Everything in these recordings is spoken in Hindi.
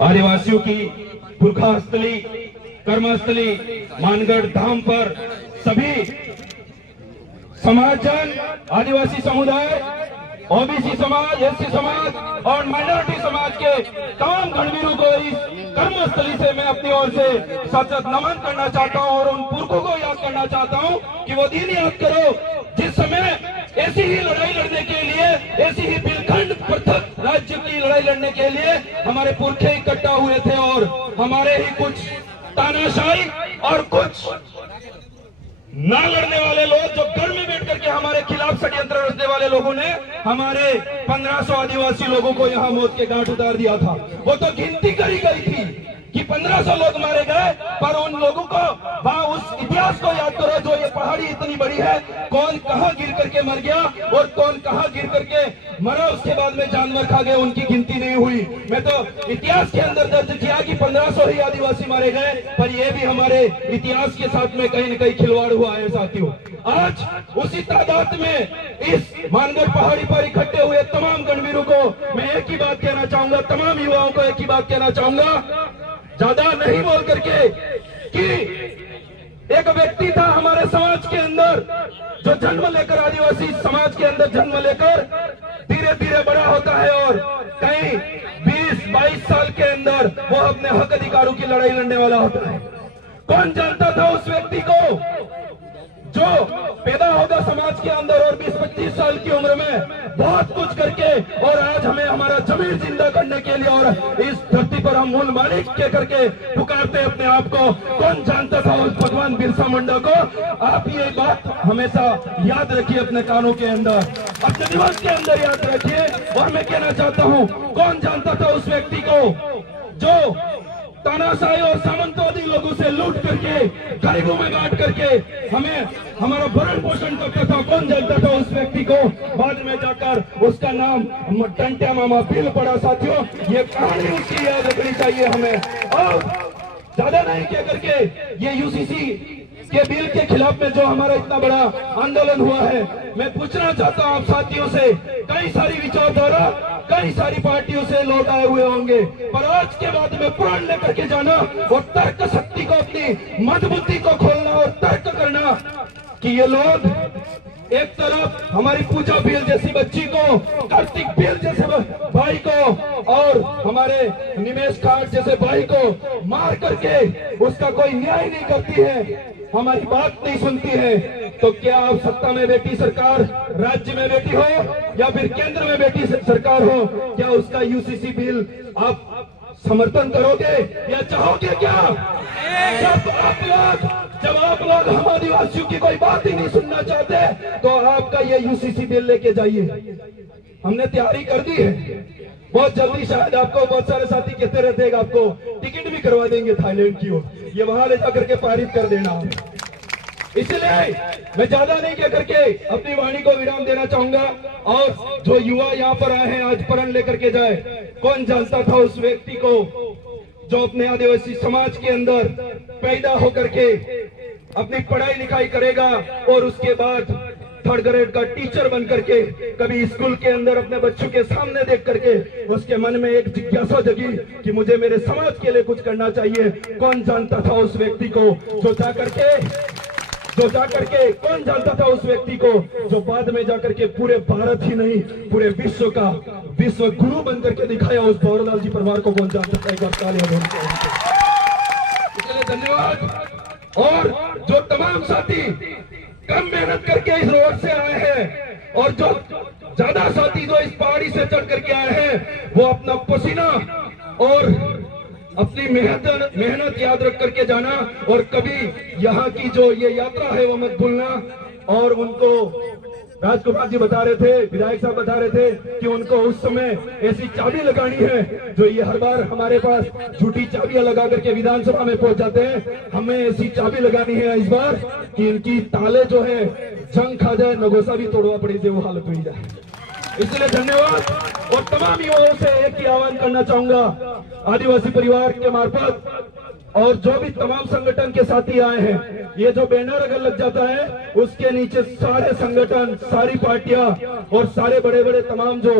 आदिवासियों की पुरखा स्थली, कर्मस्थली मानगढ़ धाम पर सभी समाजजन, आदिवासी समुदाय, ओबीसी समाज, एससी समाज और माइनॉरिटी समाज के तमाम गणवीरों को इस कर्मस्थली से मैं अपनी ओर से सचेत नमन करना चाहता हूं और उन पुरखों को याद करना चाहता हूं कि वो दिन याद करो जिस समय ऐसी ही लड़ाई लड़ने के लिए, ऐसी ही बिलखंड पृथक राज्य की लड़ाई लड़ने के लिए हमारे पुरखे इकट्ठा हुए थे और हमारे ही कुछ तानाशाही और कुछ ना लड़ने वाले लोग जो घर में बैठ करके हमारे खिलाफ षड्यंत्र रचने वाले लोगों ने हमारे 1500 आदिवासी लोगों को यहाँ मौत के घाट उतार दिया था। वो तो गिनती करी गई थी कि 1500 लोग मारे गए, पर उन लोगों को वहां उस इतिहास को याद करो जो ये पहाड़ी इतनी बड़ी है, कौन कहां गिर करके मर गया और कौन कहां गिर करके मरा, उसके बाद में जानवर खा गए, उनकी गिनती नहीं हुई। मैं तो इतिहास के अंदर दर्ज किया कि 1500 ही आदिवासी मारे गए, पर ये भी हमारे इतिहास के साथ में कहीं न कहीं खिलवाड़ हुआ है साथियों। आज उसी तादाद में इस मानगढ़ पहाड़ी पर इकट्ठे हुए तमाम गणवीरों को मैं एक ही बात कहना चाहूंगा, तमाम युवाओं को एक ही बात कहना चाहूंगा, ज्यादा नहीं बोल करके, कि एक व्यक्ति था हमारे समाज के अंदर जो जन्म लेकर, आदिवासी समाज के अंदर जन्म लेकर धीरे धीरे बड़ा होता है और कहीं 20-22 साल के अंदर वो अपने हक अधिकारों की लड़ाई लड़ने वाला होता है। कौन जानता था उस व्यक्ति को जो पैदा होगा समाज के अंदर और 20-25 साल की उम्र में बहुत कुछ करके और आज हमें हमारा जमीन जिंदा करने के लिए और इस धरती पर हम मूल मालिक के करके पुकारते अपने आप को। कौन जानता था उस भगवान बिरसा मुंडा को? आप ये बात हमेशा याद रखिए, अपने कानों के अंदर, अपने दिमाग के अंदर याद रखिए। और मैं कहना चाहता हूँ, कौन जानता था उस व्यक्ति को जो तानाशाही और सामंतवादी लोगों से लूट करके, गरीबों में बांट करके हमें हमारा भरण पोषण करता था? कौन जानता था उस व्यक्ति को? बाद में जाकर उसका नाम टंट्या मामा बिल पड़ा साथियों। ये कहानी उसकी याद रखनी चाहिए हमें। और ज्यादा नहीं कह करके ये यूसीसी के बिल के खिलाफ में जो हमारा इतना बड़ा आंदोलन हुआ है, मैं पूछना चाहता हूँ आप साथियों से, कई सारी विचारधारा, कई सारी पार्टियों से लोग आए हुए होंगे, पर आज के बाद में प्रण लेकर के जाना और तर्क शक्ति को, अपनी मजबूती को खोलना और तर्क करना कि ये लोग एक तरफ हमारी पूजा भील जैसी बच्ची को, कार्तिक भील जैसे भाई को और हमारे निमेश खाट जैसे भाई को मार करके उसका कोई न्याय नहीं करती है, हमारी बात नहीं सुनती है, तो क्या आप सत्ता में बैठी सरकार, राज्य में बैठी हो या फिर केंद्र में बैठी सरकार हो, क्या उसका यूसीसी बिल आप समर्थन करोगे या चाहोगे? क्या जब आप लोग हम आदिवासियों की कोई बात ही नहीं सुनना चाहते, तो आपका ये यूसीसी बिल लेके जाइए। हमने तैयारी कर दी है, बहुत जल्दी शायद आपको बहुत सारे साथी कहते रहते हैं आपको टिकट भी करवा देंगे थाईलैंड की ओर, ये वहां ले जाकर के पारित कर देना। इसलिए मैं ज्यादा नहीं कह करके अपनी वाणी को विराम देना चाहूंगा और जो युवा यहाँ पर आए हैं आज प्रण लेकर के जाए। कौन जानता था उस व्यक्ति को जो अपने आदिवासी समाज के अंदर पैदा होकर के अपनी पढ़ाई लिखाई करेगा और उसके बाद 3rd ग्रेड का टीचर बन करके कभी स्कूल के अंदर अपने बच्चों के सामने देख करके उसके मन में एक जिज्ञासा जगी कि मुझे मेरे समाज के लिए कुछ करना चाहिए। कौन जानता था उस व्यक्ति को जो जाकर के कौन जानता था उस व्यक्ति को जो बाद में जाकर के पूरे भारत ही नहीं पूरे विश्व का विश्व गुरु बन करके दिखाया उस भंवरलाल जी परमार को? कौन जानता था? एक बार तालियां इसलिए धन्यवाद। और जो तमाम साथी कम मेहनत करके इस रोड से आए हैं और जो ज्यादा साथी जो इस पहाड़ी से चढ़ करके आए हैं, वो अपना पसीना और अपनी मेहनत याद रख करके जाना और कभी यहाँ की जो ये यात्रा है वो मत भूलना। और उनको राजकुमार जी बता रहे थे, विधायक साहब बता रहे थे कि उनको उस समय ऐसी चाबी लगानी है जो ये हर बार हमारे पास झूठी चाबियां लगा करके विधानसभा में पहुंच जाते हैं, हमें ऐसी चाबी लगानी है इस बार कि इनकी ताले जो है जंग खा जाए, नगोसा भी तोड़वा पड़ी जाए, वो हालत हुई जाए। इसलिए धन्यवाद। और तमाम युवाओं से एक ही आह्वान करना चाहूंगा आदिवासी परिवार के मार्फत, और जो भी तमाम संगठन के साथी आए हैं, ये जो बैनर अगर लग जाता है उसके नीचे सारे संगठन, सारी पार्टियां और सारे बड़े बड़े तमाम जो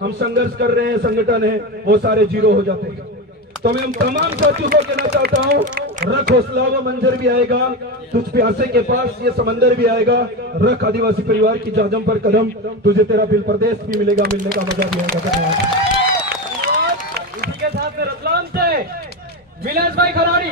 हम संघर्ष कर रहे हैं संगठन है, वो सारे जीरो हो जाते हैं। तो मैं हम तमाम साथियों को कहना चाहता हूँ, रख हौसला, वो मंजर भी आएगा, तुझ प्यासे के पास ये समंदर भी आएगा। रख आदिवासी परिवार की जाजम पर कदम, तुझे तेरा बिल प्रदेश भी मिलेगा, मिलने का मजा भी आएगा। धन्यवाद। इसी के साथ में रतलाम से मिलेश भाई खराड़ी।